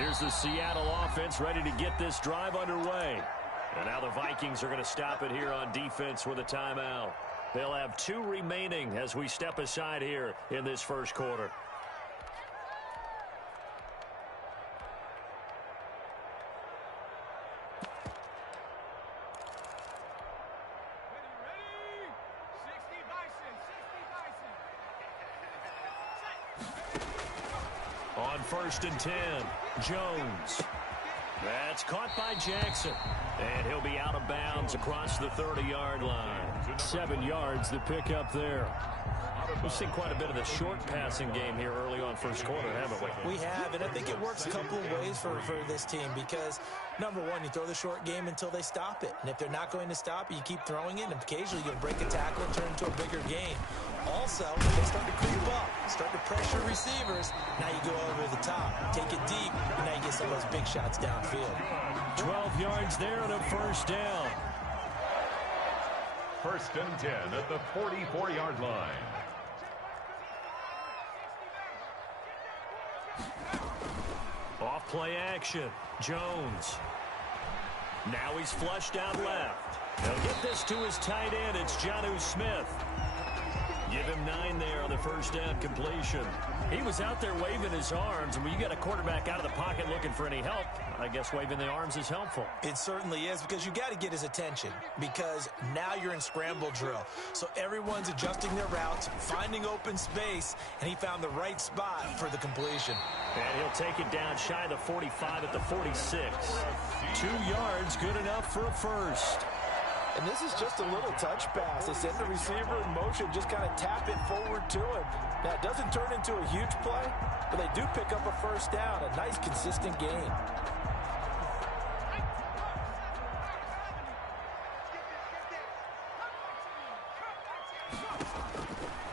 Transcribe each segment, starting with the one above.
Here's the Seattle offense ready to get this drive underway. And now the Vikings are going to stop it here on defense with a timeout. They'll have 2 remaining as we step aside here in this first quarter. On 1st and 10, Jones. That's caught by Jackson. And he'll be out of bounds across the 30-yard line. 7 yards the pick up there. We've seen quite a bit of the short passing game here early on first quarter, haven't we? We have, and I think it works a couple of ways for this team because, number one, you throw the short game until they stop it. And if they're not going to stop it, you keep throwing it, and occasionally you'll break a tackle and turn it into a bigger game. Also, if they start to creep up, start to pressure receivers, now you go over the top, take it deep, and now you get some of those big shots downfield. 12 yards there on a first down. 1st and 10 at the 44-yard line. Off play action. Jones. Now he's flushed out left. He'll get this to his tight end. It's Jonnu Smith. Give him 9 there on the first down completion. He was out there waving his arms, and when you got a quarterback out of the pocket looking for any help, I guess waving the arms is helpful. It certainly is, because you got to get his attention, because now you're in scramble drill. So everyone's adjusting their routes, finding open space, and he found the right spot for the completion. And he'll take it down shy of the 45 at the 46. 2 yards, good enough for a first. And this is just a little touch pass. They send the receiver in motion, just kind of tap it forward to him. Now, it doesn't turn into a huge play, but they do pick up a first down, a nice, consistent gain.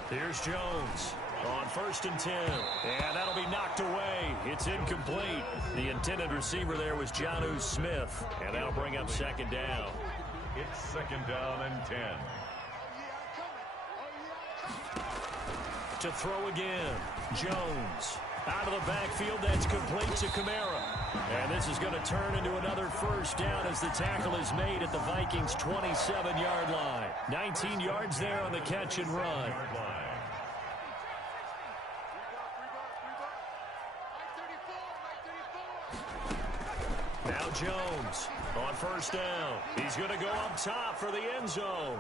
Here's Jones on 1st and 10. And that'll be knocked away. It's incomplete. The intended receiver there was Jonnu Smith. And that'll bring up 2nd down. It's 2nd down and 10. To throw again. Jones. Out of the backfield, that's complete to Kamara. And this is going to turn into another first down as the tackle is made at the Vikings' 27-yard line. 19 yards there on the catch and run. Now Jones on 1st down. He's going to go up top for the end zone.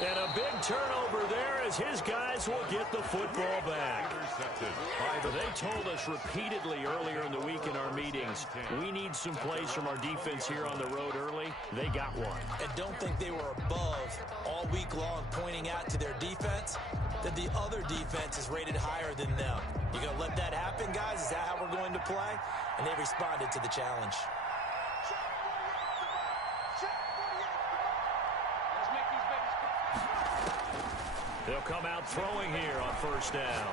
And a big turnover there as his guys will get the football back. They told us repeatedly earlier in the week in our meetings, we need some plays from our defense here on the road early. They got one. And don't think they were above all week long pointing out to their defense that the other defense is rated higher than them. You going to let that happen, guys? Is that how we're going to play? And they responded to the challenge. They'll come out throwing here on 1st down.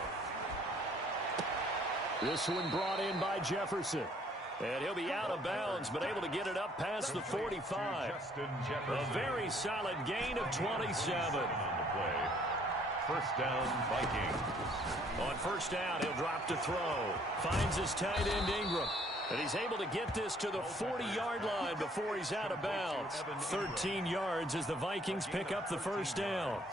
This one brought in by Jefferson. And he'll be out of bounds, but able to get it up past the 45. A very solid gain of 27. 1st down, Vikings. On 1st down, he'll drop to throw. Finds his tight end, Ingram. And he's able to get this to the 40-yard line before he's out of bounds. 13 yards as the Vikings pick up the first down.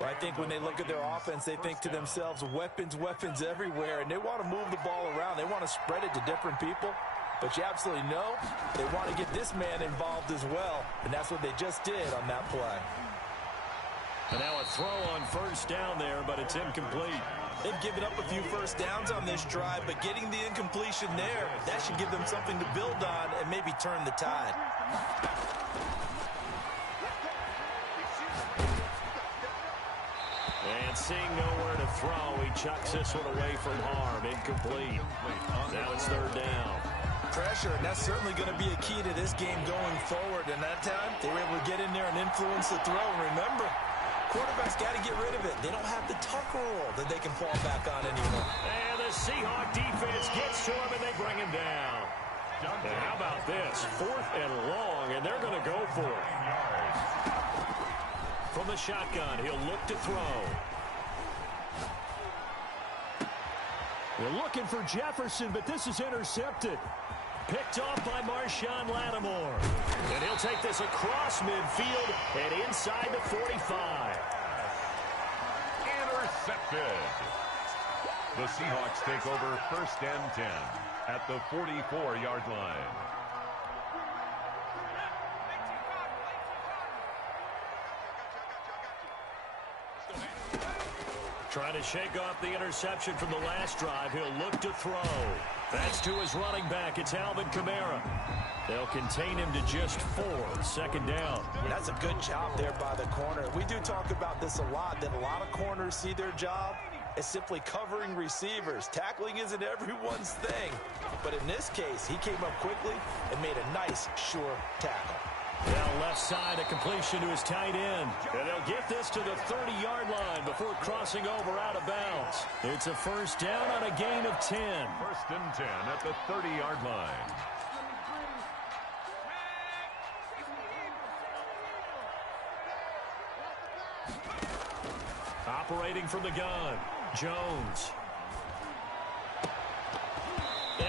Well, I think when they look at their offense, they think to themselves, weapons, weapons everywhere, and they want to move the ball around. They want to spread it to different people. But you absolutely know they want to get this man involved as well, and that's what they just did on that play. And now a throw on 1st down there, but it's incomplete. They've given up a few first downs on this drive, but getting the incompletion there, that should give them something to build on and maybe turn the tide. And seeing nowhere to throw, he chucks this one away from harm. Incomplete. Now it's 3rd down. Pressure, and that's certainly going to be a key to this game going forward. And that time, they were able to get in there and influence the throw. And remember, quarterbacks got to get rid of it. They don't have the tuck rule that they can fall back on anymore. And the Seahawk defense gets to him, and they bring him down. And how about this? 4th and long, and they're going to go for it. From the shotgun, he'll look to throw. They're looking for Jefferson, but this is intercepted. Picked off by Marshawn Lattimore. And he'll take this across midfield and inside the 45. Intercepted. The Seahawks take over 1st and 10 at the 44-yard line. Trying to shake off the interception from the last drive. He'll look to throw. That's to his running back. It's Alvin Kamara. They'll contain him to just 4. 2nd down. That's a good job there by the corner. We do talk about this a lot, that a lot of corners see their job as simply covering receivers. Tackling isn't everyone's thing. But in this case, he came up quickly and made a nice, sure tackle. Now left side, a completion to his tight end. And they'll get this to the 30-yard line before crossing over out of bounds. It's a 1st down on a gain of 10. 1st and 10 at the 30-yard line. Operating from the gun, Jones.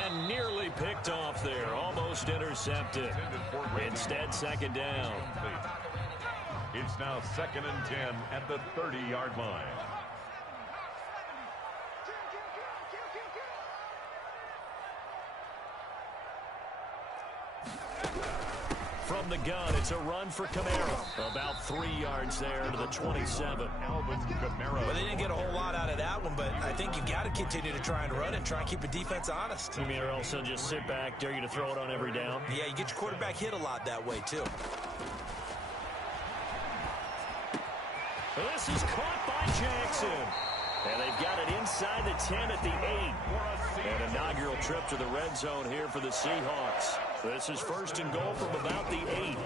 And nearly picked off there. Almost intercepted. Instead, 2nd down. It's now 2nd and 10 at the 30-yard line. From the gun, it's a run for Kamara. About 3 yards there to the 27. Alvin Kamara. Well, they didn't get a whole lot out of that one, but I think you got to continue to try and run and try and keep the defense honest. You mean, or also just sit back, dare you to throw it on every down? Yeah, you get your quarterback hit a lot that way, too. This is caught by Jackson. And they've got it inside the 10 at the 8. An inaugural trip to the red zone here for the Seahawks. This is 1st and goal from about the 8.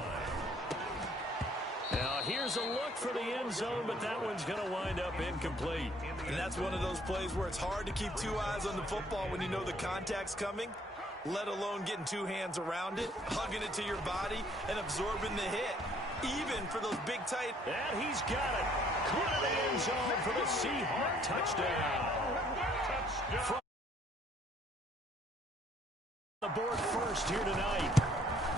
Now here's a look for the end zone, but that one's going to wind up incomplete. And that's one of those plays where it's hard to keep 2 eyes on the football when you know the contact's coming, let alone getting 2 hands around it, hugging it to your body, and absorbing the hit. Even for those big tight. And he's got it. Caught in the end zone for the Seahawks touchdown. From the board first here tonight.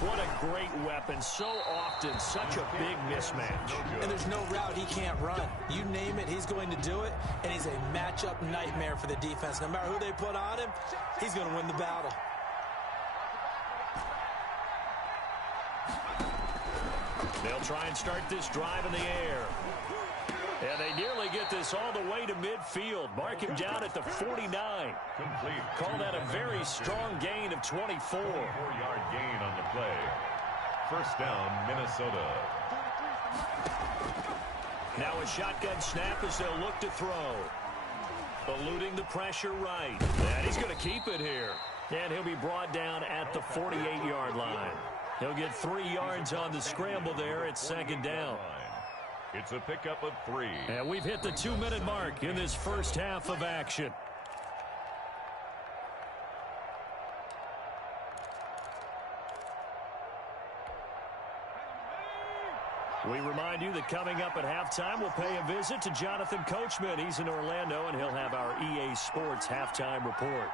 What a great weapon. So often such a big mismatch. And there's no route he can't run. You name it, he's going to do it. And he's a matchup nightmare for the defense. No matter who they put on him, he's going to win the battle. They'll try and start this drive in the air. And they nearly get this all the way to midfield. Mark him down at the 49. Complete. Call that a very strong gain of 24. 4-yard gain on the play. 1st down, Minnesota. Now a shotgun snap as they'll look to throw. Eluding the pressure right. And he's going to keep it here. And he'll be brought down at the 48-yard line. He'll get 3 yards on the scramble there. It's 2nd down. It's a pickup of 3. And we've hit the 2-minute mark in this first half of action. We remind you that coming up at halftime, we'll pay a visit to Jonathan Coachman. He's in Orlando, and he'll have our EA Sports halftime report.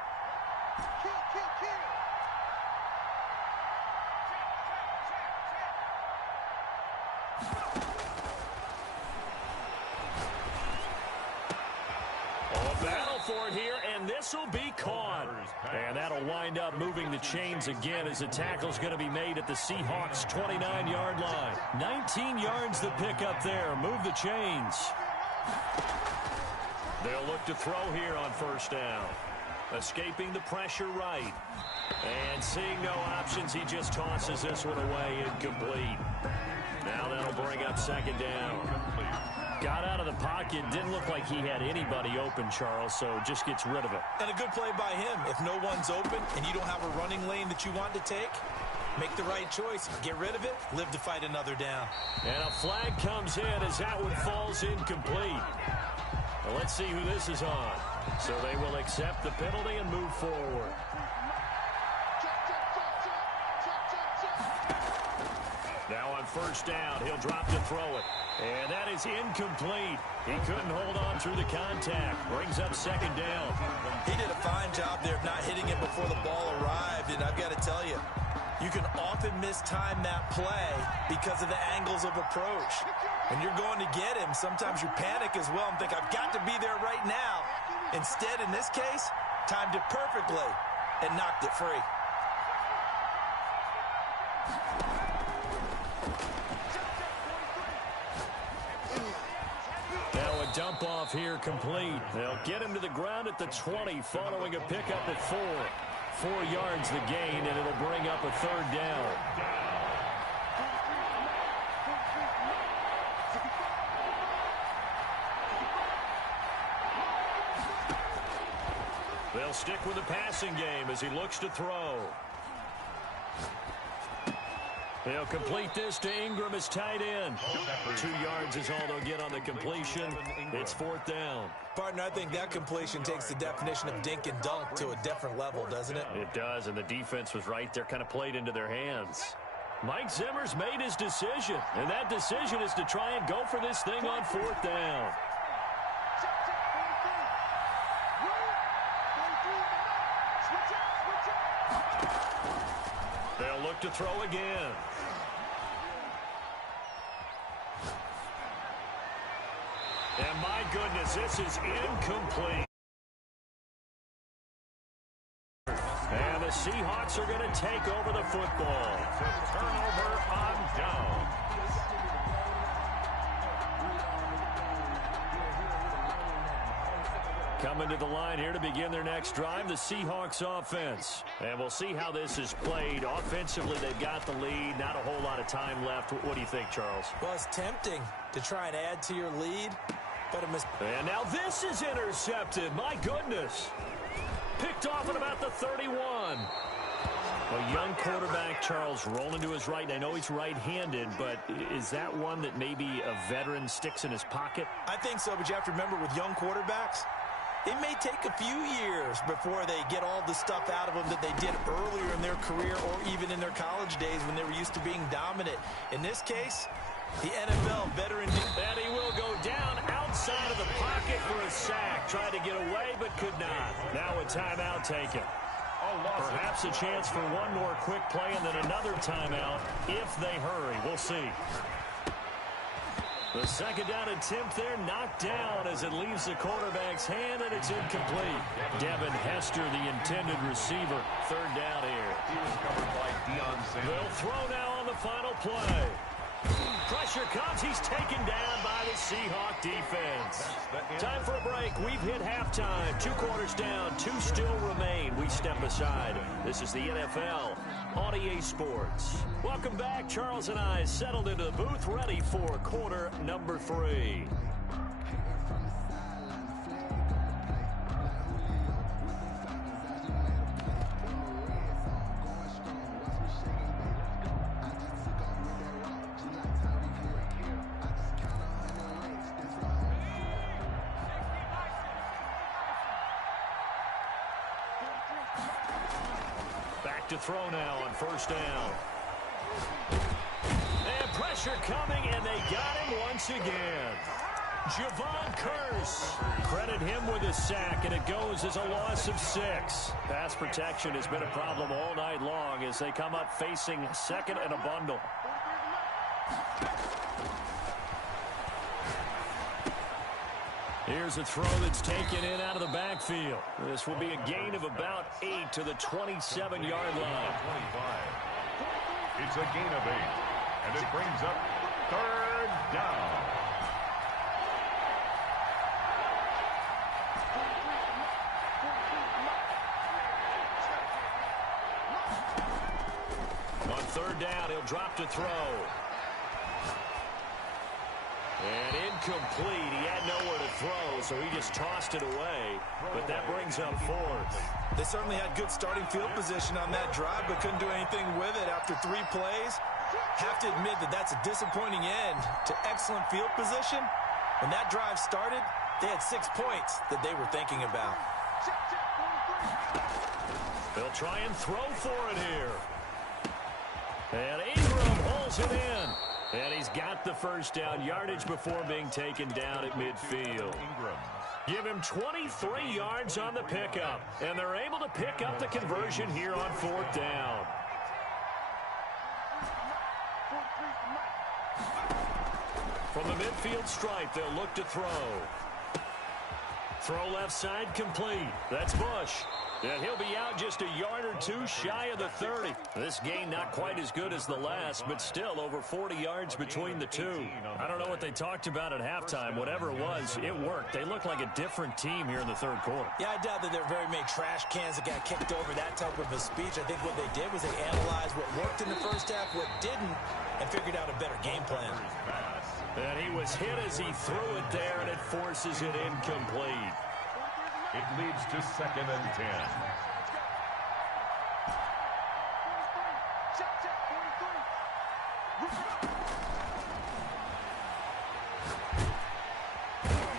For it here, and this will be caught. And that'll wind up moving the chains again as the tackle's going to be made at the Seahawks' 29-yard line. 19 yards the pickup there. Move the chains. They'll look to throw here on 1st down. Escaping the pressure right. And seeing no options, he just tosses this one away incomplete. Now that'll bring up 2nd down. Got out of the pocket. Didn't look like he had anybody open, Charles, so just gets rid of it. And a good play by him. If no one's open and you don't have a running lane that you want to take, make the right choice. Get rid of it. Live to fight another down. And a flag comes in as that one falls incomplete. Well, let's see who this is on. So they will accept the penalty and move forward. Now on first down. He'll drop to throw it. And that is incomplete. He couldn't hold on through the contact. Brings up second down. He did a fine job there of not hitting it before the ball arrived. And I've got to tell you, you can often mistime that play because of the angles of approach. When you're going to get him, sometimes you panic as well and think, I've got to be there right now. Instead, in this case, timed it perfectly and knocked it free. Now a dump off here complete. They'll get him to the ground at the 20 following a pickup of 4. 4 yards the gain, and it'll bring up a third down. They'll stick with the passing game as he looks to throw. He'll complete this to Ingram as tight end. 2 yards is all they'll get on the completion. It's fourth down. Partner, I think that completion takes the definition of dink and dunk to a different level, doesn't it? It does, and the defense was right there, kind of played into their hands. Mike Zimmer's made his decision, and that decision is to try and go for this thing on fourth down. They'll look to throw again. And my goodness, this is incomplete. And the Seahawks are going to take over the football. Turnover on down. Coming to the line here to begin their next drive, the Seahawks offense. And we'll see how this is played. Offensively, they've got the lead. Not a whole lot of time left. What do you think, Charles? Well, it's tempting to try and add to your lead, but and now this is intercepted. My goodness. Picked off at about the 31. A young quarterback, Charles, rolling to his right. I know he's right-handed, but is that one that maybe a veteran sticks in his pocket? I think so, but you have to remember with young quarterbacks, it may take a few years before they get all the stuff out of them that they did earlier in their career or even in their college days when they were used to being dominant. In this case, the NFL veteran. And he will go down outside of the pocket for a sack. Tried to get away, but could not. Now a timeout taken. Perhaps a chance for one more quick play and then another timeout if they hurry. We'll see. The second down attempt there knocked down as it leaves the quarterback's hand, and it's incomplete. Devin Hester, the intended receiver. Third down here. They'll throw now on the final play. Pressure comes. He's taken down by the Seahawk defense. Time for a break. We've hit halftime. 2 quarters down. 2 still remain. We step aside. This is the NFL on EA Sports. Welcome back. Charles and I settled into the booth, ready for quarter number 3. To throw now on first down. And pressure coming, and they got him once again. Javon Curse. Credit him with a sack, and it goes as a loss of 6. Pass protection has been a problem all night long as they come up facing second and a bundle. Here's a throw that's taken in out of the backfield. This will be a gain of about 8 to the 27-yard line. It's a gain of 8, and it brings up third down. On third down, he'll drop to throw. And incomplete. He had nowhere to throw, so he just tossed it away. But that brings up fourth. They certainly had good starting field position on that drive, but couldn't do anything with it after 3 plays. Have to admit that that's a disappointing end to excellent field position. When that drive started, they had 6 points that they were thinking about. They'll try and throw for it here. And Ingram holds it in. And he's got the first down, yardage before being taken down at midfield. Give him 23 yards on the pickup, and they're able to pick up the conversion here on 4th down. From the midfield stripe, they'll look to throw. Throw left side complete. That's Bush. And he'll be out just a yard or two shy of the 30. This game not quite as good as the last, but still over 40 yards between the two. I don't know what they talked about at halftime. Whatever it was, it worked. They look like a different team here in the third quarter. Yeah, I doubt that there are very many trash cans that got kicked over, that type of a speech. I think what they did was they analyzed what worked in the first half, what didn't, and figured out a better game plan. And he was hit as he threw it there, and it forces it incomplete. It leads to 2nd and 10.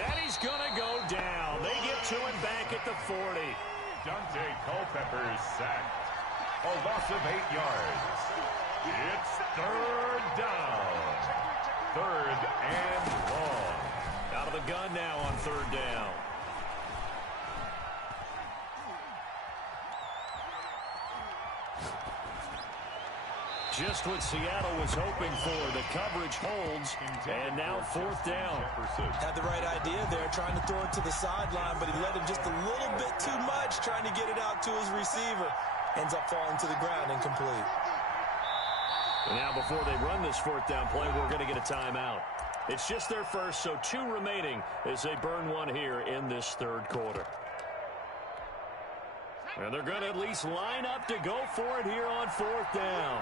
And he's going to go down. They get to him back at the 40. Dante Culpepper sacked. A loss of 8 yards. It's 3rd down. 3rd and long. Out of the gun now on 3rd down. Just what Seattle was hoping for. The coverage holds, and now 4th down. Had the right idea there, trying to throw it to the sideline, but he let him just a little bit too much, trying to get it out to his receiver. Ends up falling to the ground, incomplete. And now before they run this 4th down play, we're going to get a timeout. It's just their first, so 2 remaining as they burn one here in this 3rd quarter. And they're going to at least line up to go for it here on 4th down.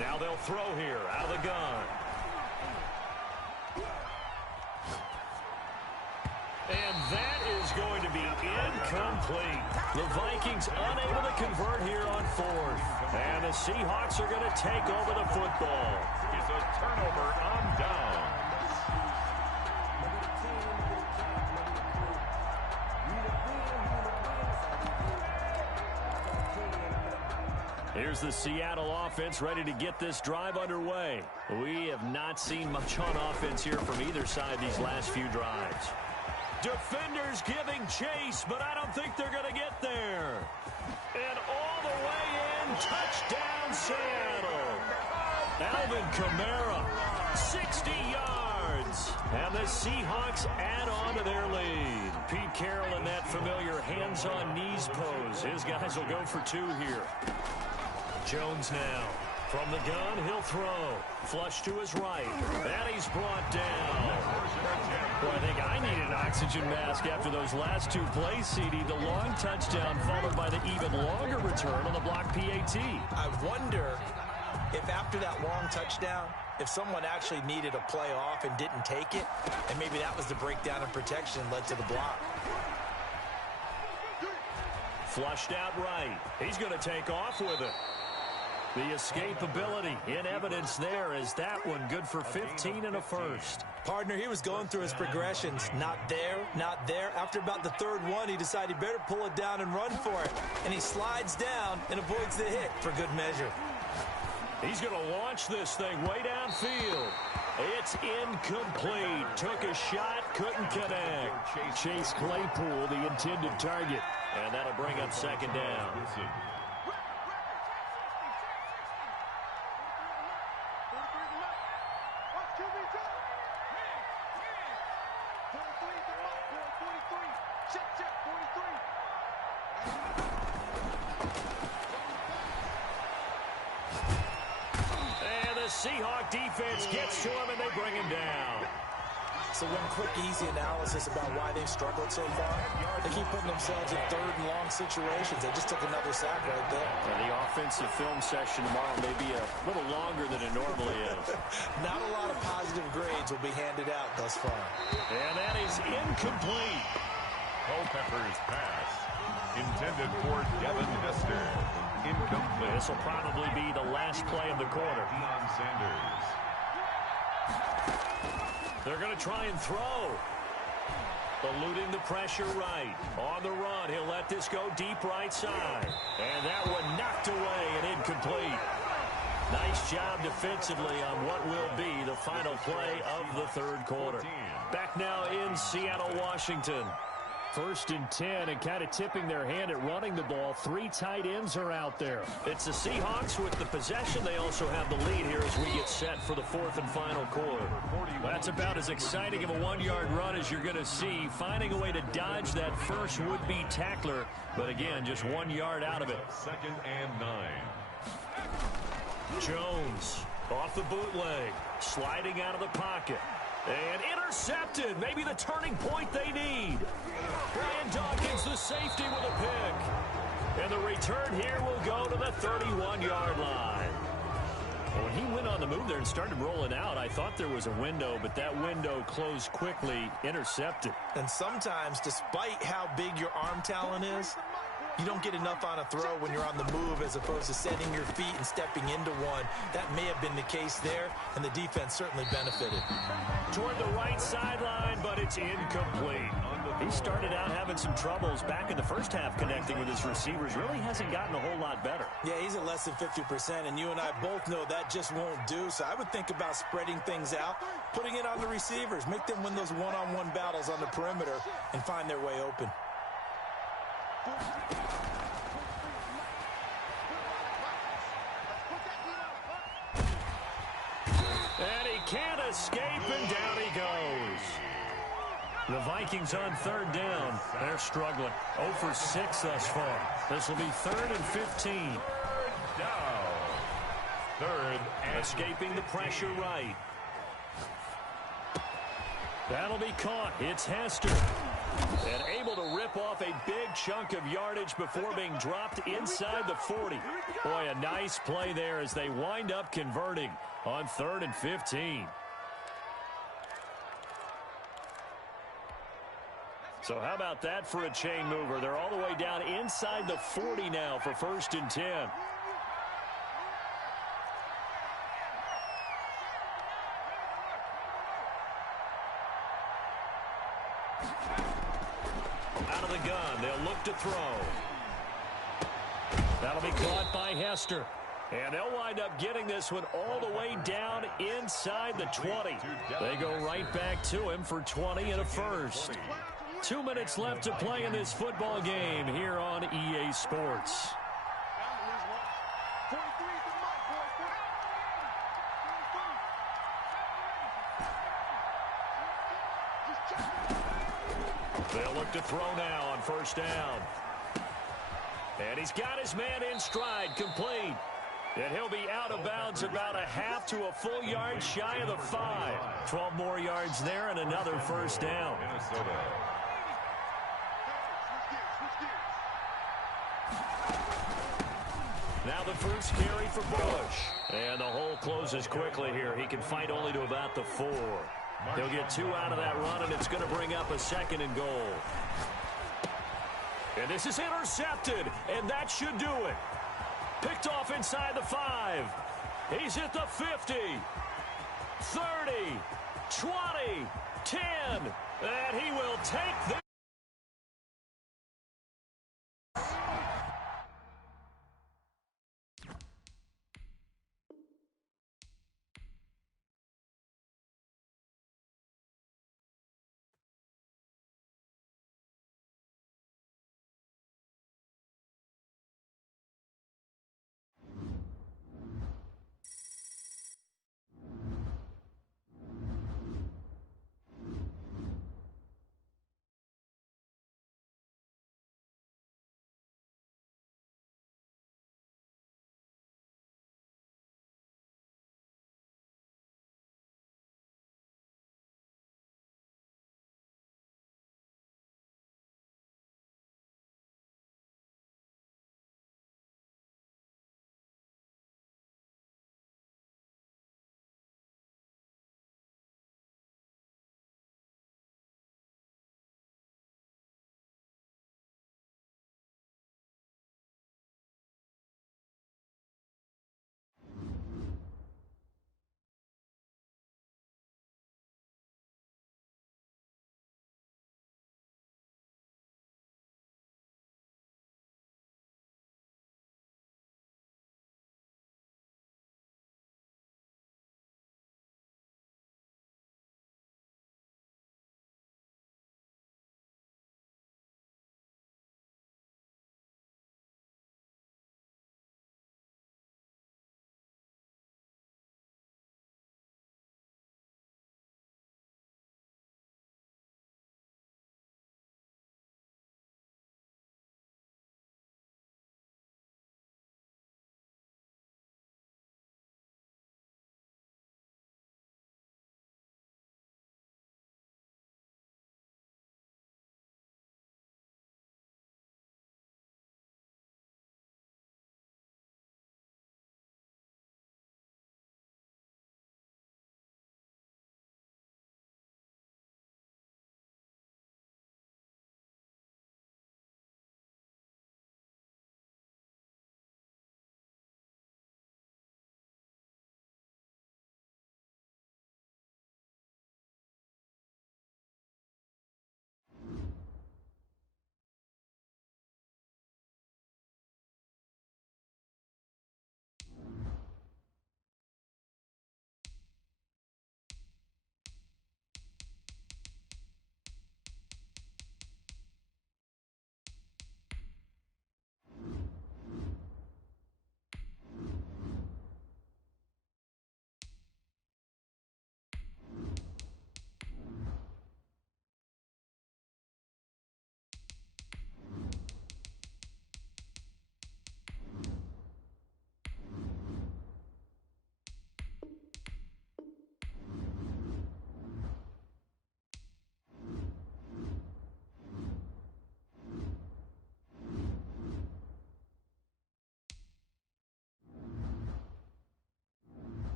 Now they'll throw here out of the gun. And that is going to be incomplete. The Vikings unable to convert here on 4th. And the Seahawks are going to take over the football. It's a turnover on down. Here's the Seattle offense ready to get this drive underway. We have not seen much on offense here from either side these last few drives. Defenders giving chase, but I don't think they're going to get there. And all the way in, touchdown Seattle. Alvin Kamara, 60 yards. And the Seahawks add on to their lead. Pete Carroll in that familiar hands-on knees pose. His guys will go for 2 here. Jones now. From the gun, he'll throw. Flush to his right. And he's brought down. Well, I think I need an oxygen mask after those last 2 plays, CD. The long touchdown followed by the even longer return on the block PAT. I wonder if after that long touchdown, if someone actually needed a play off and didn't take it, and maybe that was the breakdown in protection and led to the block. Flushed out right. He's going to take off with it. The escapability in evidence there as that one good for 15 and a first. Partner, he was going through his progressions. Not there, not there. After about the 3rd one, he decided he better pull it down and run for it. And he slides down and avoids the hit for good measure. He's going to launch this thing way downfield. It's incomplete. Took a shot, couldn't connect. Chase Claypool, the intended target. And that'll bring up 2nd down. Seahawk defense gets to him, and they bring him down. So one quick, easy analysis about why they've struggled so far. They keep putting themselves in 3rd and long situations. They just took another sack right there. And the offensive film session tomorrow may be a little longer than it normally is. Not a lot of positive grades will be handed out thus far. And that is incomplete. Culpepper's pass, intended for Devin Hester. Incomplete. This will probably be the last play of the quarter. Deion Sanders. They're going to try and throw. Eluding the pressure right. On the run, he'll let this go deep right side. And that one knocked away and incomplete. Nice job defensively on what will be the final play of the third quarter. Back now in Seattle, Washington. 1st and 10, and kind of tipping their hand at running the ball. 3 tight ends are out there. It's the Seahawks with the possession. They also have the lead here as we get set for the 4th and final quarter. That's about as exciting of a 1-yard run as you're going to see. Finding a way to dodge that first would-be tackler, but again, just 1 yard out of it. 2nd and 9. Jones off the bootleg, sliding out of the pocket. And intercepted. Maybe the turning point they need. Brian Dawkins, the safety, with a pick. And the return here will go to the 31-yard line. When he went on the move there and started rolling out, I thought there was a window, but that window closed quickly, intercepted. And sometimes, despite how big your arm talent is, you don't get enough on a throw when you're on the move as opposed to setting your feet and stepping into one. That may have been the case there, and the defense certainly benefited. Toward the right sideline, but it's incomplete. He started out having some troubles back in the first half connecting with his receivers. Really hasn't gotten a whole lot better. Yeah, he's at less than 50%, and you and I both know that just won't do. So I would think about spreading things out, putting it on the receivers, make them win those one-on-one battles on the perimeter, and find their way open. And he can't escape, and down he goes. The Vikings on 3rd down. They're struggling. 0 for 6 thus far. This will be 3rd and 15. Down. 3rd and escaping the pressure right. That'll be caught. It's Hester. And able to rip off a big chunk of yardage before being dropped inside the 40. Boy, a nice play there as they wind up converting on 3rd and 15. So how about that for a chain mover? They're all the way down inside the 40 now for 1st and 10. Out of the gun, they'll look to throw. That'll be caught by Hester. And they'll wind up getting this one all the way down inside the 20. They go right back to him for 20 and a first. 2 minutes left to play in this football game here on EA Sports. They'll look to throw now on 1st down. And he's got his man in stride, complete. And he'll be out of bounds about a half to a full yard shy of the 5. 12 more yards there and another 1st down. Now the first carry for Bush. And the hole closes quickly here. He can fight only to about the 4. He'll get 2 out of that run, and it's going to bring up a 2nd and goal. And this is intercepted, and that should do it. Picked off inside the 5. He's at the 50, 30, 20, 10, and he will take this.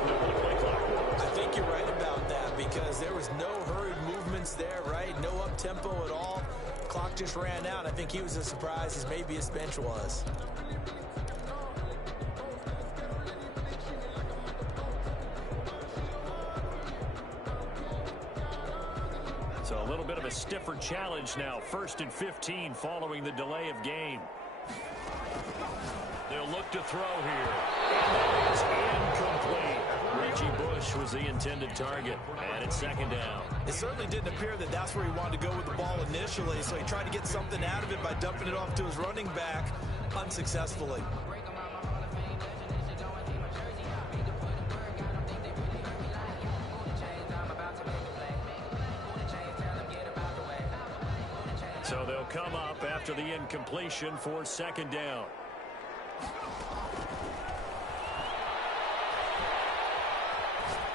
didn't know where the play clock was. I think you're right about that because there was no hurried movements there, right? No up-tempo at all. Clock just ran out. I think he was as surprised as maybe his bench was. So a little bit of a stiffer challenge now. 1st and 15 following the delay of game. They'll look to throw here. And that is incomplete. Reggie Bush was the intended target. And it's 2nd down. It certainly didn't appear that that's where he wanted to go with the ball initially, so he tried to get something out of it by dumping it off to his running back unsuccessfully. So they'll come up after the incompletion for 2nd down.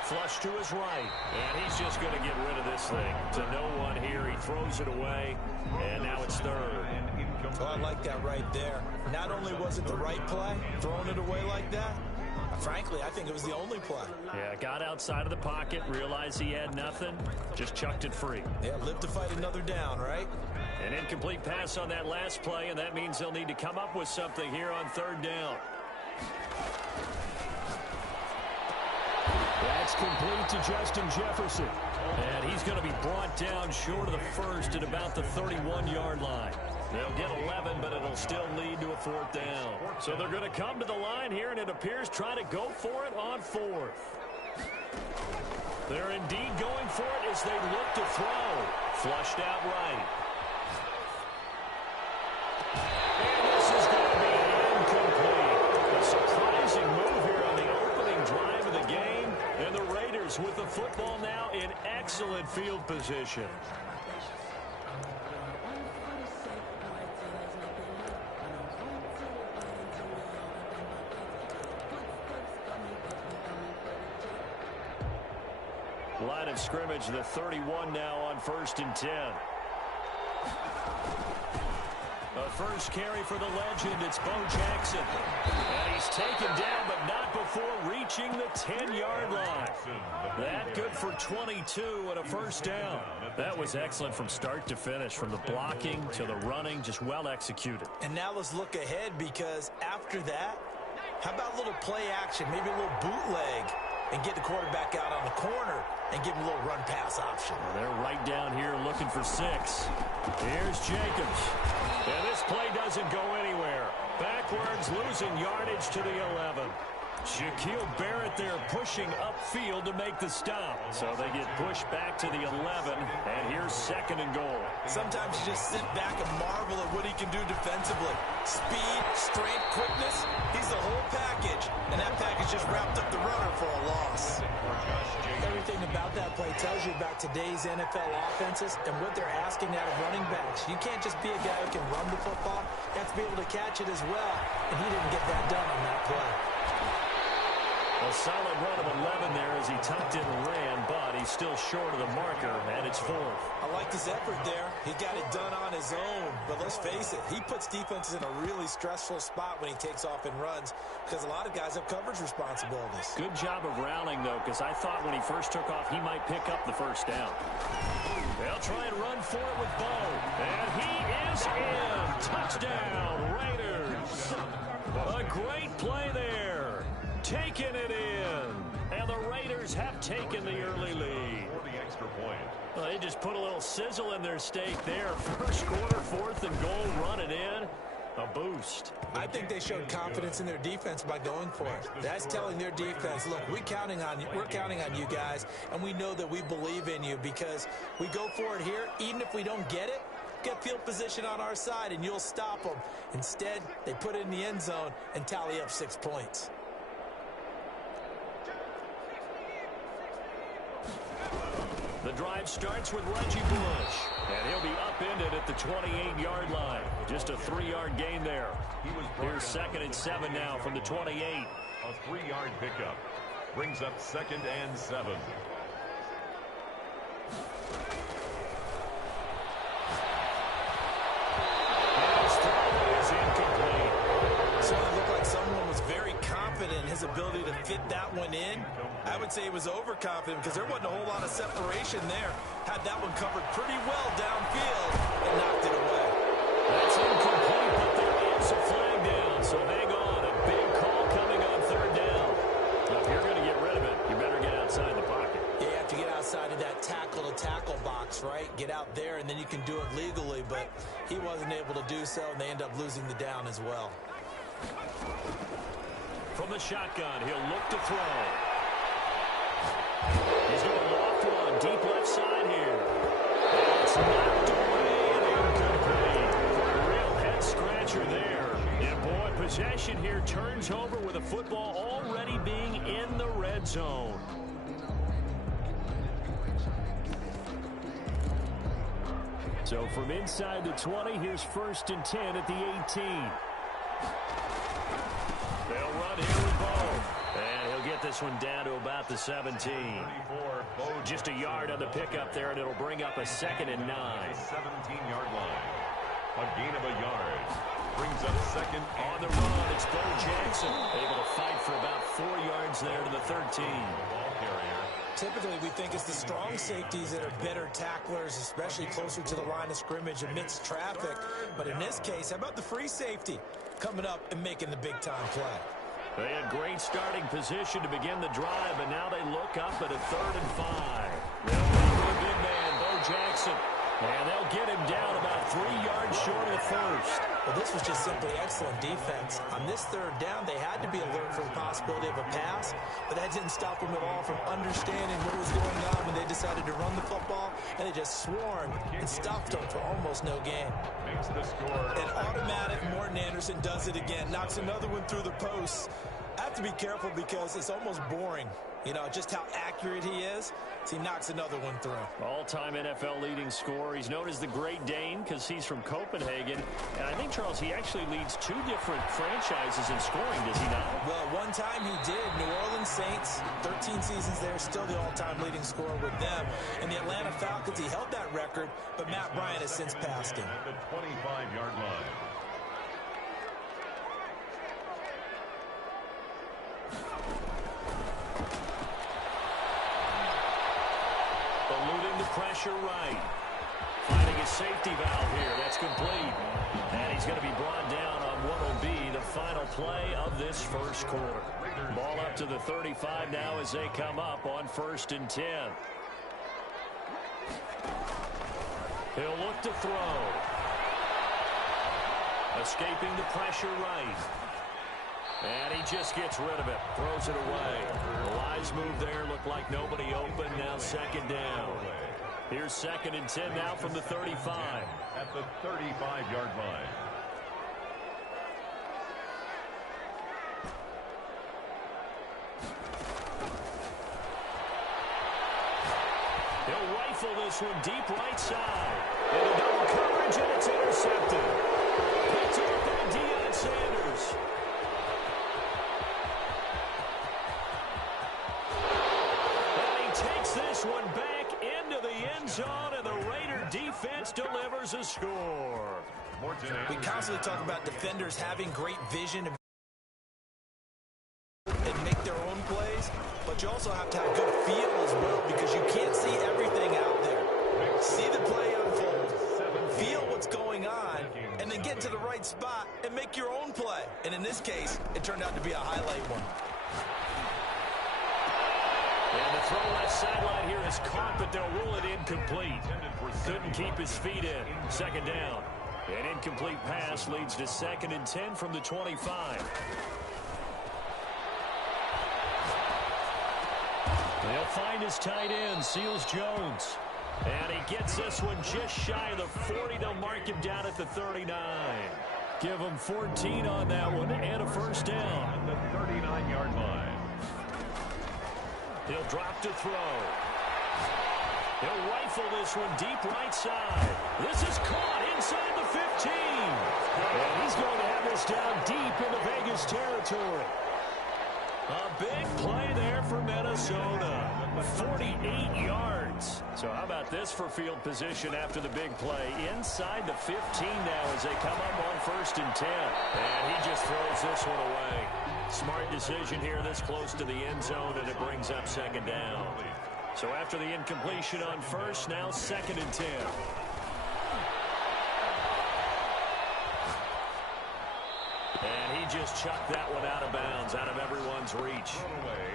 Flush to his right, and he's just going to get rid of this thing. To no one here, he throws it away, and now it's 3rd. Oh, I like that right there. Not only was it the right play, throwing it away like that, frankly, I think it was the only play. Yeah, got outside of the pocket, realized he had nothing, just chucked it free. Yeah, live to fight another down, right? An incomplete pass on that last play, and that means they'll need to come up with something here on 3rd down. That's complete to Justin Jefferson. And he's going to be brought down short of the 1st at about the 31-yard line. They'll get 11, but it'll still lead to a 4th down. So they're going to come to the line here, and it appears try to go for it on 4th. They're indeed going for it as they look to throw. Flushed out right. And this is going to be incomplete. A surprising move here on the opening drive of the game. And the Raiders with the football now in excellent field position. Line of scrimmage, the 31 now on 1st and 10. A first carry for the legend, it's Bo Jackson. And he's taken down, but not before reaching the 10-yard line. That good for 22 and a 1st down. That was excellent from start to finish, from the blocking to the running, just well executed. And now let's look ahead because after that, how about a little play action, maybe a little bootleg, and get the quarterback out on the corner and give him a little run-pass option. Well, they're right down here looking for 6. Here's Jacobs. And this play doesn't go anywhere. Backwards, losing yardage to the 11. Shaquille Barrett there pushing upfield to make the stop. So they get pushed back to the 11, and here's 2nd and goal. Sometimes you just sit back and marvel at what he can do defensively. Speed, strength, quickness, he's the whole package. And that package just wrapped up the runner for a loss. Everything about that play tells you about today's NFL offenses and what they're asking out of running backs. You can't just be a guy who can run the football. You have to be able to catch it as well. And he didn't get that done on that play. A solid run of 11 there as he tucked in and ran, but he's still short of the marker, and it's 4th. I liked his effort there. He got it done on his own. But let's face it, he puts defenses in a really stressful spot when he takes off and runs because a lot of guys have coverage responsibilities. Good job of rallying, though, because I thought when he first took off, he might pick up the 1st down. They'll try and run for it with Bo. And he is in. Touchdown, Raiders. A great play there. Taking it in. And the Raiders have taken the early lead. For the extra point. Well, they just put a little sizzle in their steak there. 1st quarter, 4th and goal, run it in. A boost. I think they showed confidence in their defense by going for it. That's telling their defense, look, we're counting on you guys, and we know that we believe in you because we go for it here. Even if we don't get it, get field position on our side, and you'll stop them. Instead, they put it in the end zone and tally up 6 points. The drive starts with Reggie Bush, and he'll be upended at the 28-yard line. Just a 3-yard gain there. Here's 2nd and 7 now from the 28. A 3-yard pickup brings up 2nd and 7. And his throw is incomplete. So it looked like someone was very confident confident in his ability to fit that one in. I would say he was overconfident because there wasn't a whole lot of separation there. Had that one covered pretty well downfield and knocked it away. That's incomplete, but there is a flag down, so hang on. A big call coming on third down. Now, if you're going to get rid of it, you better get outside the pocket. Yeah, you have to get outside of that tackle-to-tackle box, right? Get out there, and then you can do it legally, but he wasn't able to do so, and they end up losing the down as well. From the shotgun, he'll look to throw. He's going loft one, deep left side here. And it's knocked away and incomplete. A real head-scratcher there. And, boy, possession here turns over with a football already being in the red zone. So from inside the 20, here's 1st and 10 at the 18. They'll run here with Bo. And he'll get this one down to about the 17. Just a yard on the pickup there, and it'll bring up a 2nd and 9. 17-yard line. A gain of a yard. Brings up 2nd on the run. It's Bo Jackson able to fight for about 4 yards there to the 13. Ball carrier. Typically, we think it's the strong safeties that are better tacklers, especially closer to the line of scrimmage amidst traffic. But in this case, how about the free safety coming up and making the big-time play? They had great starting position to begin the drive, but now they look up at a 3rd and 5. They'll lead the big man, Bo Jackson. And they'll get him down about 3 yards short of the 1st. Well, this was just simply excellent defense. On this 3rd down, they had to be alert for the possibility of a pass, but that didn't stop them at all from understanding what was going on when they decided to run the football, and they just swarmed and stuffed them for almost no gain. Makes the score. An automatic Morton Anderson does it again, knocks another one through the posts. I have to be careful because it's almost boring, you know, just how accurate he is. So he knocks another one through. All-time NFL leading scorer. He's known as the Great Dane because he's from Copenhagen. And I think, Charles, he actually leads 2 different franchises in scoring, does he not? Well, one time he did. New Orleans Saints, 13 seasons there, still the all-time leading scorer with them. And the Atlanta Falcons, he held that record, but Matt Bryant has since passed him. At the 25-yard line. Eluding the pressure right. Finding a safety valve here. That's complete. And he's going to be brought down on what will be the final play of this 1st quarter. Ball up to the 35 now as they come up on 1st and 10. He'll look to throw. Escaping the pressure right. And he just gets rid of it. Throws it away. The wise move there. Looked like nobody open. Now 2nd down. Here's 2nd and 10 now from the 35. At the 35-yard line. He'll rifle this one deep right side. Into double coverage, and it's intercepted. Picked up by Deion Sanders. This one back into the end zone, and the Raider defense delivers a score. We constantly talk about defenders having great vision and make their own plays, but you also have to have good feel as well because you can't see everything out there. See the play unfold, feel what's going on, and then get to the right spot and make your own play. And in this case, it turned out to be a highlight one. And the throw left sideline here is caught, but they'll rule it incomplete. Couldn't keep his feet in. 2nd down. An incomplete pass leads to 2nd and 10 from the 25. They'll find his tight end, Seals Jones. And he gets this one just shy of the 40. They'll mark him down at the 39. Give him 14 on that one and a 1st down. At the 39-yard line. He'll drop to throw. He'll rifle this one deep right side. This is caught inside the 15. And he's going to have this down deep into Vegas territory. A big play there for Minnesota. 48 yards. So how about this for field position after the big play? Inside the 15 now as they come up on 1st and 10. And he just throws this one away. Smart decision here this close to the end zone, and it brings up second down. So after the incompletion on first, now 2nd and 10. And he just chucked that one out of bounds, out of everyone's reach.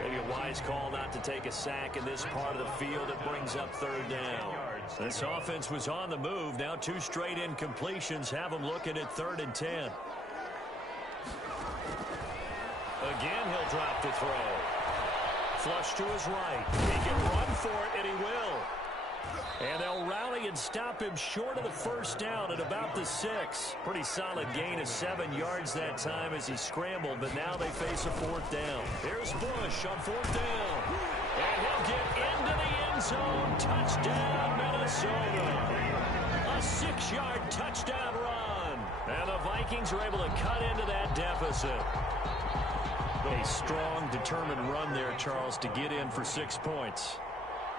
Maybe a wise call not to take a sack in this part of the field. It brings up 3rd down. This offense was on the move. Now 2 straight incompletions have them looking at 3rd and 10. Again, he'll drop the throw. Flush to his right. He can run for it, and he will. And they'll rally and stop him short of the 1st down at about the 6. Pretty solid gain of 7 yards that time as he scrambled, but now they face a 4th down. Here's Bush on 4th down. And he'll get into the end zone. Touchdown, Minnesota. A 6-yard touchdown run. And the Vikings are able to cut into that deficit. A strong, determined run there, Charles, to get in for 6 points.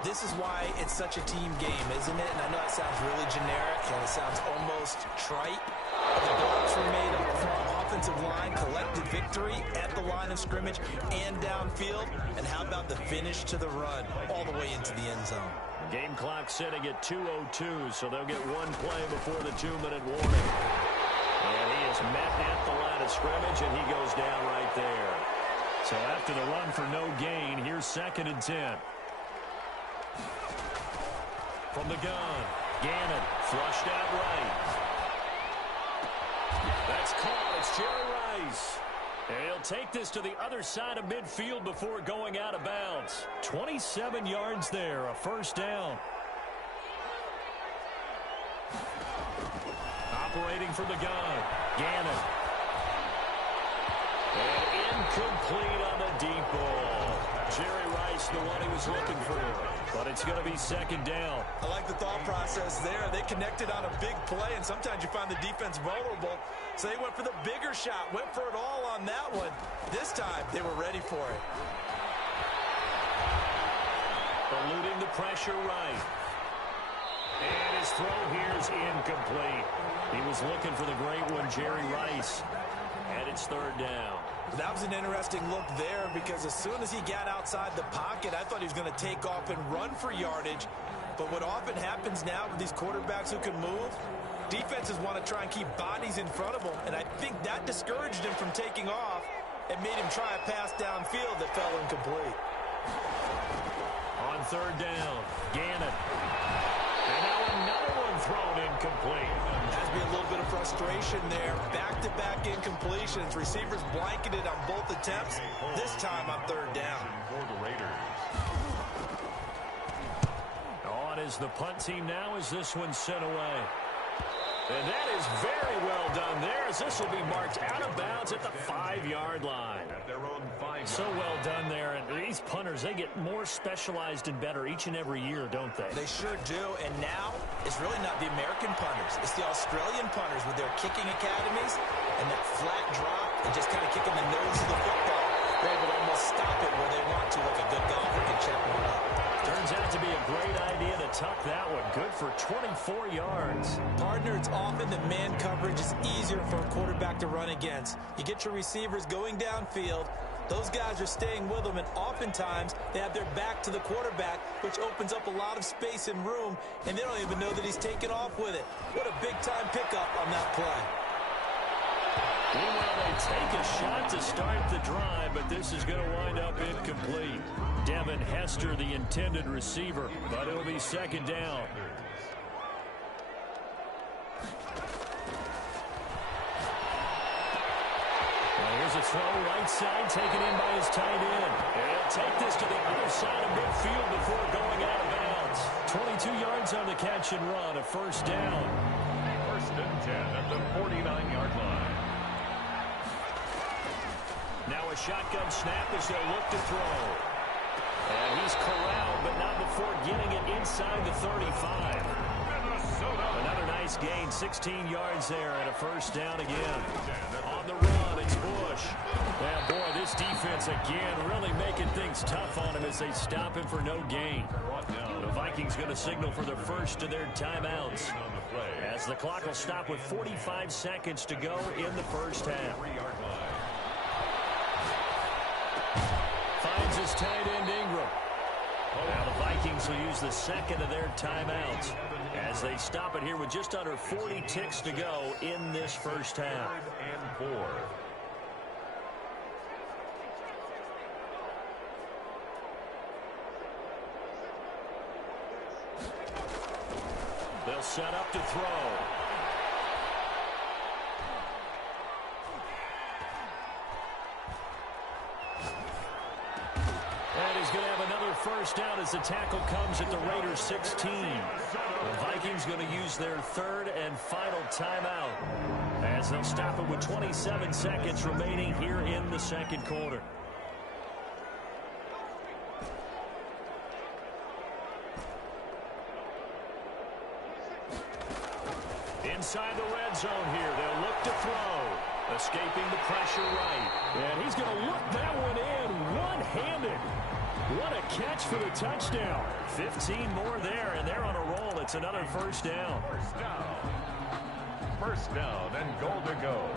This is why it's such a team game, isn't it? And I know it sounds really generic and it sounds almost trite. But the blocks were made up front. Offensive line collected victory at the line of scrimmage and downfield. And how about the finish to the run all the way into the end zone? Game clock sitting at 2:02, so they'll get 1 play before the 2-minute warning. And he is met at the line of scrimmage, and he goes down right there. So after the run for no gain, here's 2nd and 10. From the gun, Gannon flushed out right. That's caught. It's Jerry Rice. And he'll take this to the other side of midfield before going out of bounds. 27 yards there, a 1st down. Operating from the gun, Gannon. And incomplete on the deep ball. Jerry Rice, the one he was looking for. But it's going to be 2nd down. I like the thought process there. They connected on a big play, and sometimes you find the defense vulnerable. So they went for the bigger shot, went for it all on that one. This time, they were ready for it. Eluding the pressure right. And his throw here is incomplete. He was looking for the great one, Jerry Rice. And it's 3rd down. That was an interesting look there because as soon as he got outside the pocket, I thought he was going to take off and run for yardage. But what often happens now with these quarterbacks who can move, defenses want to try and keep bodies in front of them. And I think that discouraged him from taking off and made him try a pass downfield that fell incomplete. On 3rd down, Gannon. And now another one thrown incomplete. Has to be a little bit of frustration there. Back-to-back incompletions. Receivers blanketed on both attempts. This time on 3rd down. For the Raiders. On is the punt team now as this one's sent away. And that is very well done there as this will be marked out of bounds at the 5-yard line. At their own 5 So well done there. And these punters, they get more specialized and better each and every year, don't they? They sure do. And now it's really not the American punters. It's the Australian punters with their kicking academies and that flat drop and just kind of kicking the nose of the football. They're able to almost stop it where they want to, like a good golfer can check one up. Turns out to be a great idea to tuck that one. Good for 24 yards. Partner, it's often that man coverage is easier for a quarterback to run against. You get your receivers going downfield. Those guys are staying with them, and oftentimes they have their back to the quarterback, which opens up a lot of space and room, and they don't even know that he's taken off with it. What a big-time pickup on that play. Meanwhile, they take a shot to start the drive, but this is going to wind up incomplete. Devin Hester, the intended receiver, but it'll be 2nd down. Well, here's a throw right side, taken in by his tight end. And he'll take this to the other side of midfield before going out of bounds. 22 yards on the catch and run, a 1st down. 1st and 10 at the 49-yard line. Now a shotgun snap as they'll look to throw. And he's corralled, but not before getting it inside the 35. Minnesota. Another nice gain, 16 yards there, and a 1st down again. On the run, it's Bush. And boy, this defense again really making things tough on him as they stop him for no gain. The Vikings going to signal for the first of their timeouts as the clock will stop with 45 seconds to go in the 1st half. his tight end Ingram. Now the Vikings will use the second of their timeouts as they stop it here with just under 40 ticks to go in this first half. 3rd and 4. They'll set up to throw. And he's going to have another first down as the tackle comes at the Raiders 16. The Vikings going to use their 3rd and final timeout as they'll stop it with 27 seconds remaining here in the second quarter. Inside the red zone here. They'll look to throw. Escaping the pressure right. And he's going to look that one in one-handed. What a catch for the touchdown. 15 more there, and they're on a roll. It's another first down. First down and goal to go.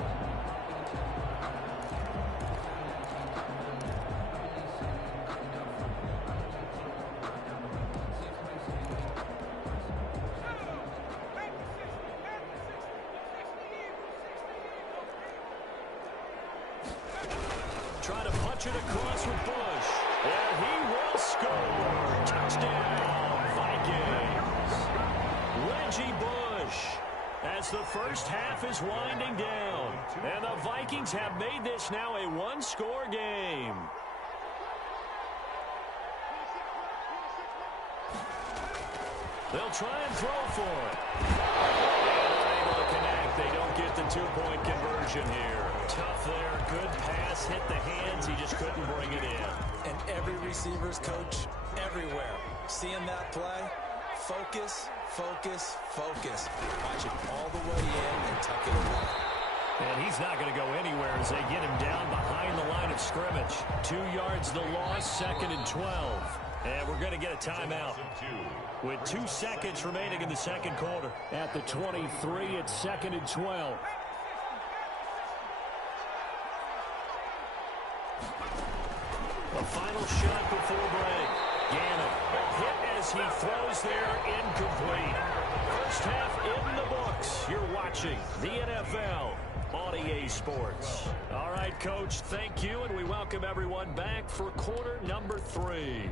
Try to punch it across with Bush. And he will score. Touchdown, Vikings. Reggie Bush. As the first half is winding down. And the Vikings have made this now a one-score game. They'll try and throw for it. And able to connect. They don't get the two-point conversion here. Tough there. Good pass. Hit the hands. He just couldn't bring it in. And every receiver's coach everywhere. Seeing that play, focus, focus, focus. Watch it all the way in and tuck it away. And he's not going to go anywhere as they get him down behind the line of scrimmage. 2 yards the loss, 2nd and 12. And we're going to get a timeout with 2 seconds remaining in the second quarter. At the 23, it's 2nd and 12. The final shot before break. Gannon hit as he throws there, incomplete. First half in the books. You're watching the NFL on EA Sports. All right, Coach, thank you, and we welcome everyone back for quarter number 3.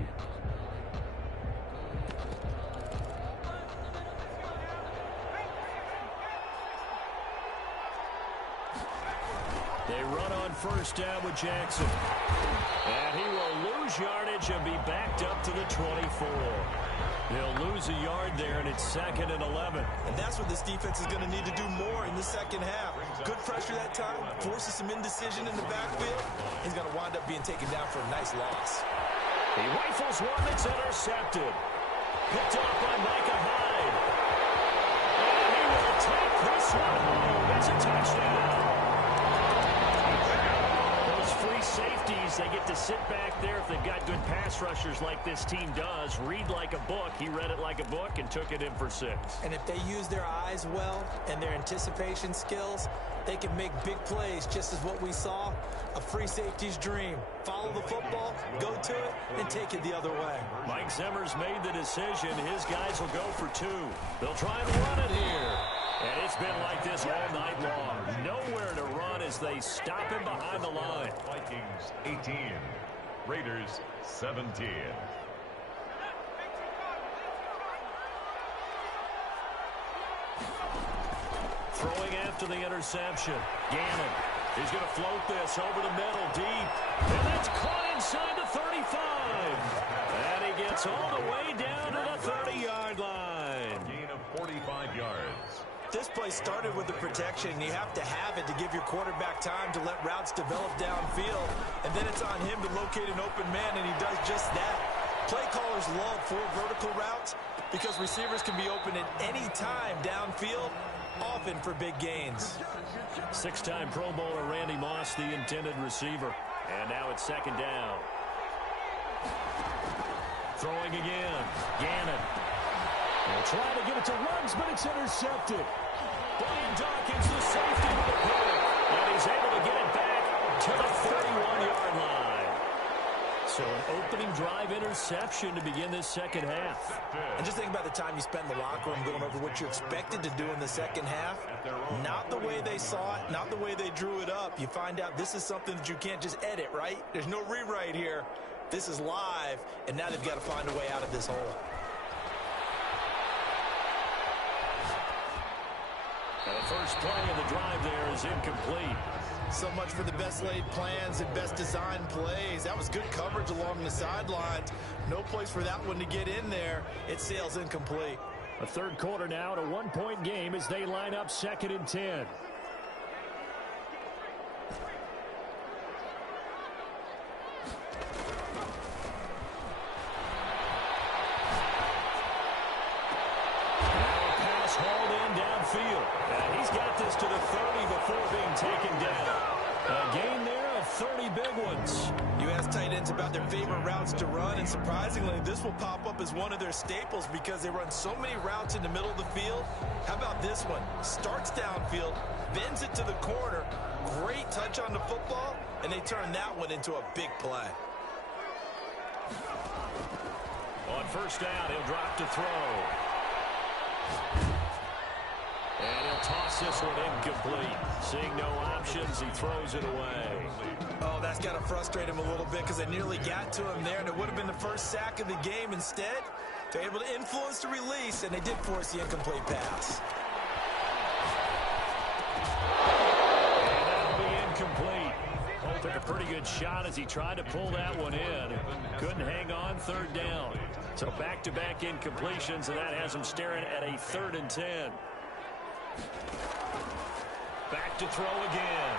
They run on first down with Jackson. And he will lose yardage and be backed up to the 24. He'll lose a yard there, and it's 2nd and 11. And that's what this defense is going to need to do more in the second half. Good pressure that time, forces some indecision in the backfield. He's going to wind up being taken down for a nice loss. He rifles one that's intercepted. Picked up by Micah Hyde. And he will take this one home. It's a touchdown. Free safeties, they get to sit back there if they've got good pass rushers like this team does. Read like a book. He read it like a book and took it in for 6. And if they use their eyes well and their anticipation skills, they can make big plays, just as what we saw. A free safety's dream. Follow the football, go to it, and take it the other way. Mike Zimmer's made the decision. His guys will go for 2. They'll try and run it here. And it's been like this all night long. Nowhere to run as they stop him behind the line. Vikings 18, Raiders 17. Throwing after the interception. Gannon. He's going to float this over the middle deep. And that's caught inside the 35. And he gets all the way down to the 30-yard line. A gain of 45 yards. This play started with the protection. You have to have it to give your quarterback time to let routes develop downfield. And then it's on him to locate an open man, and he does just that. Play callers love 4 vertical routes because receivers can be open at any time downfield, often for big gains. 6-time Pro Bowler Randy Moss, the intended receiver. And now it's 2nd down. Throwing again. Gannon. They'll try to get it to Ruggs, but it's intercepted. Brian Dawkins, the safety with the pick. And he's able to get it back to the 31-yard line. So an opening drive interception to begin this second half. And just think about the time you spend in the locker room going over what you expected to do in the second half. Not the way they saw it, not the way they drew it up. You find out this is something that you can't just edit, right? There's no rewrite here. This is live, and now they've got to find a way out of this hole. And the first play of the drive there is incomplete. So much for the best laid plans and best designed plays. That was good coverage along the sidelines. No place for that one to get in there. It sails incomplete. A third quarter now, and a one-point game as they line up 2nd and 10. He's got this to the 30 before being taken down. A gain there of 30 big ones. You ask tight ends about their favorite routes to run, and surprisingly, this will pop up as one of their staples because they run so many routes in the middle of the field. How about this one? Starts downfield, bends it to the corner, great touch on the football, and they turn that one into a big play. On first down, he'll drop to throw. And he'll toss this one incomplete. Seeing no options, he throws it away. Oh, that's got to frustrate him a little bit because they nearly got to him there, and it would have been the first sack of the game. Instead, they're able to influence the release, and they did force the incomplete pass. And that'll be incomplete. Took a pretty good shot as he tried to pull that one in. Couldn't hang on, third down. So back-to-back incompletions, and that has him staring at a 3rd and 10. Back to throw again.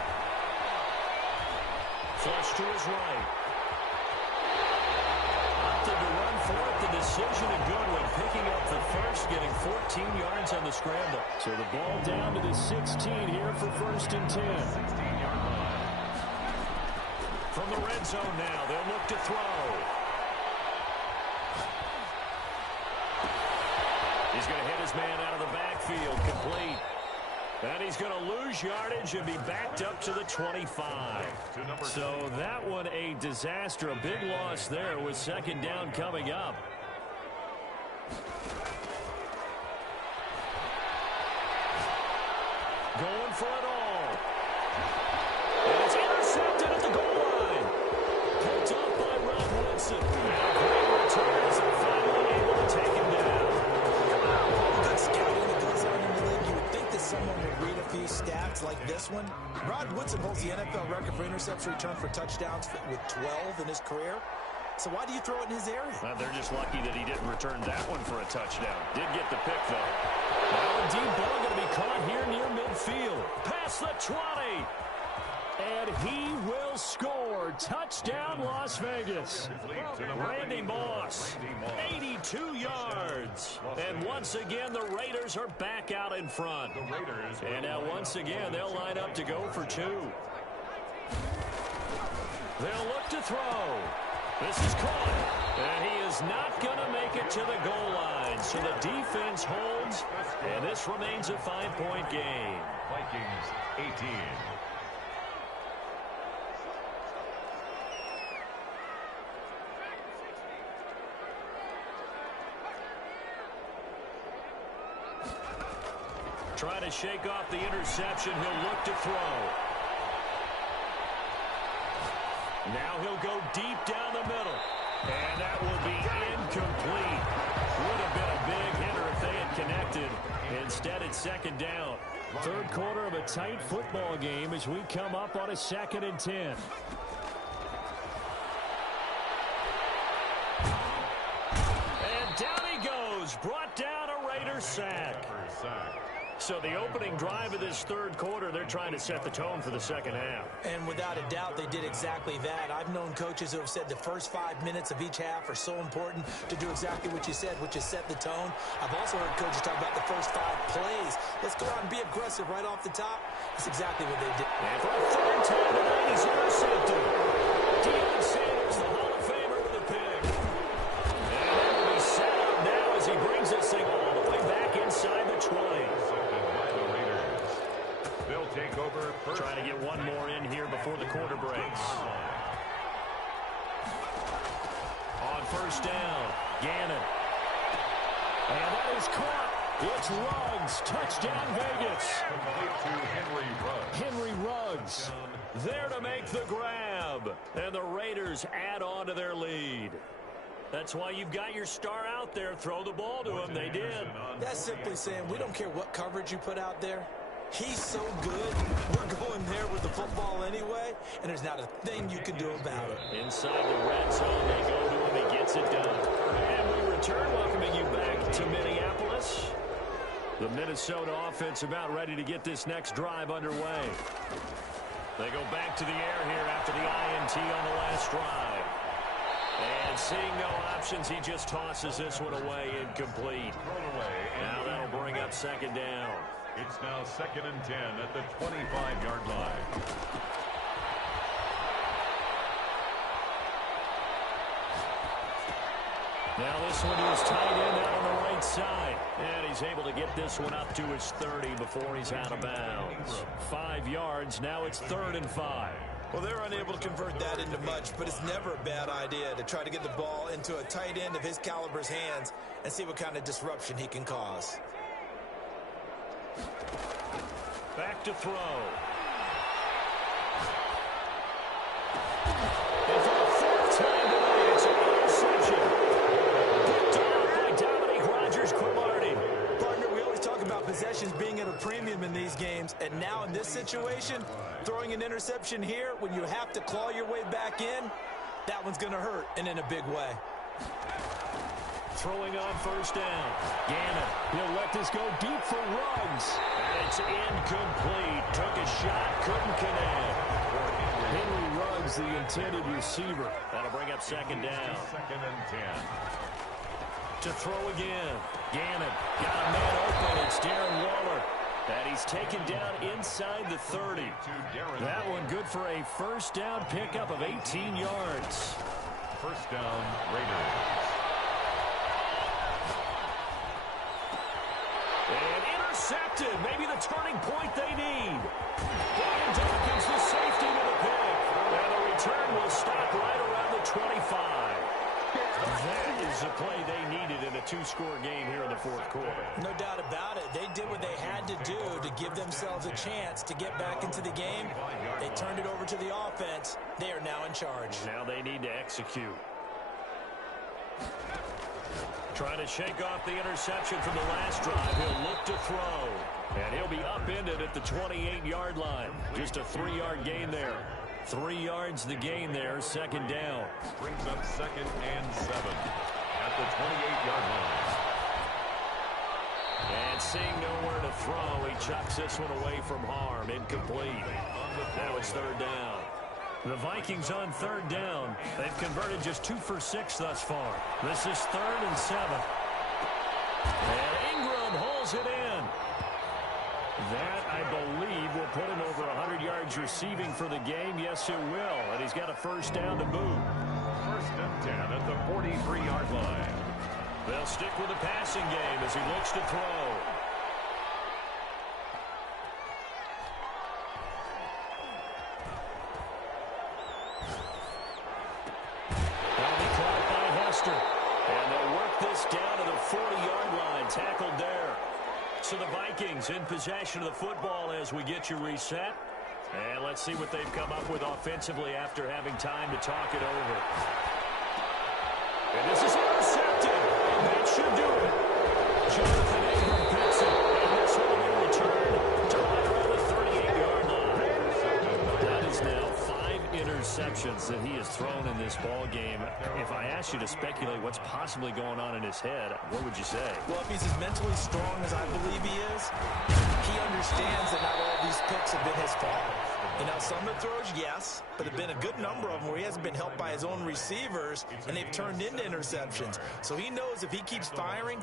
Flush to his right. Opted to run for it. The decision a good one. Picking up the first, getting 14 yards on the scramble. So the ball down to the 16 here for 1st and 10. From the red zone now, they'll look to throw. He's going to hit his man out of the backfield, complete. And he's going to lose yardage and be backed up to the 25. So that one a disaster, a big loss there with 2nd down coming up. Going for it all. And it's intercepted at the goal line. Picked off by Rob Woodson. And a great return as they're finally able to take him down. Good scouting that goes on in the league. You would think that someone would read a few stats like this one. Rod Woodson holds the NFL record for intercepts returned for touchdowns with 12 in his career. So why do you throw it in his area? Well, they're just lucky that he didn't return that one for a touchdown. Did get the pick, though. Now a deep ball going to be caught here near midfield. Past the 20. And he will score. Touchdown, Las Vegas. Randy Moss, 82 yards. And once again, the Raiders are back out in front. And now once again, they'll line up to go for 2. They'll look to throw. This is caught. And he is not going to make it to the goal line. So the defense holds. And this remains a 5-point game. Vikings 18. Trying to shake off the interception. He'll look to throw. Now he'll go deep down the middle. And that will be incomplete. Would have been a big hitter if they had connected. Instead, it's 2nd down. Third quarter of a tight football game as we come up on a 2nd and 10. And down he goes. Brought down a Raider sack. So the opening drive of this third quarter, they're trying to set the tone for the second half. And without a doubt, they did exactly that. I've known coaches who have said the first 5 minutes of each half are so important to do exactly what you said, which is set the tone. I've also heard coaches talk about the first 5 plays. Let's go out and be aggressive right off the top. That's exactly what they did. And for a 3rd time tonight, he's intercepted. Deion Sanders, the Hall of Famer, with a pick. And that will be set up now as he brings this thing all the way back inside the 20. They'll take over first. Trying to get one more in here before the quarter breaks. on first down. Gannon. And that is caught. It's Ruggs. Touchdown, Vegas. Henry Ruggs there to make the grab. And the Raiders add on to their lead. That's why you've got your star out there. Throw the ball to him. They did. That's simply saying we don't care what coverage you put out there. He's so good, we're going there with the football anyway, and there's not a thing you can do about it. Inside the red zone, they go to him. He gets it done. And we return, welcoming you back to Minneapolis. The Minnesota offense about ready to get this next drive underway. They go back to the air here after the INT on the last drive. And seeing no options, he just tosses this one away, incomplete. Now that'll bring up second down. It's now 2nd and 10 at the 25-yard line. Now this one is tight end out on the right side. And he's able to get this one up to his 30 before he's out of bounds. 5 yards. Now it's 3rd and 5. Well, they're unable to convert that into much, but it's never a bad idea to try to get the ball into a tight end of his caliber's hands and see what kind of disruption he can cause. Back to throw. And for the 4th time today, it's an interception. Picked off by Dominique Rodgers-Cromartie. Partner, we always talk about possessions being at a premium in these games, and now in this situation, throwing an interception here when you have to claw your way back in, that one's going to hurt, and in a big way. Throwing on first down. Gannon, he'll let this go deep for Ruggs. And it's incomplete. Took a shot, couldn't connect. Henry Ruggs, the intended receiver. That'll bring up second down. 2nd and 10. To throw again. Gannon got a man open. It's Darren Waller. And he's taken down inside the 30. That one good for a first down pickup of 18 yards. First down, Raiders. And intercepted. Maybe the turning point they need. Brian Dawkins, the safety to the pick. And the return will stop right around the 25. That is the play they needed in a 2-score game here in the 4th quarter. No doubt about it. They did what they had to do to give themselves a chance to get back into the game. They turned it over to the offense. They are now in charge. Now they need to execute. Trying to shake off the interception from the last drive. He'll look to throw. And he'll be upended at the 28-yard line. Just a 3-yard gain there. 3 yards the gain there, second down. Brings up 2nd and 7 at the 28-yard line. And seeing nowhere to throw, he chucks this one away from harm. Incomplete. Now it's 3rd down. The Vikings on 3rd down. They've converted just 2 for 6 thus far. This is 3rd and 7. And Ingram holds it in. That, I believe, will put him over 100 yards receiving for the game. Yes, it will. And he's got a first down to boot. 1st and 10 at the 43-yard line. They'll stick with the passing game as he looks to throw. That'll be caught by Hester. And they'll work this down to the 40-yard line. Tackled there. So the Vikings in possession of the football as we get you reset. And let's see what they've come up with offensively after having time to talk it over. And this is intercepted. And that should do it. Jonathan Ingram picks it. And this will be returned to right around the 38-yard line. That is now 5 interceptions that he has thrown in this ball game. If I asked you to speculate what's possibly going on in his head, what would you say? Well, if he's as mentally strong as I believe he is, he understands that not all these picks have been his fault. You know, some of the throws, yes, but there have been a good number of them where he hasn't been helped by his own receivers, and they've turned into interceptions. So he knows if he keeps firing...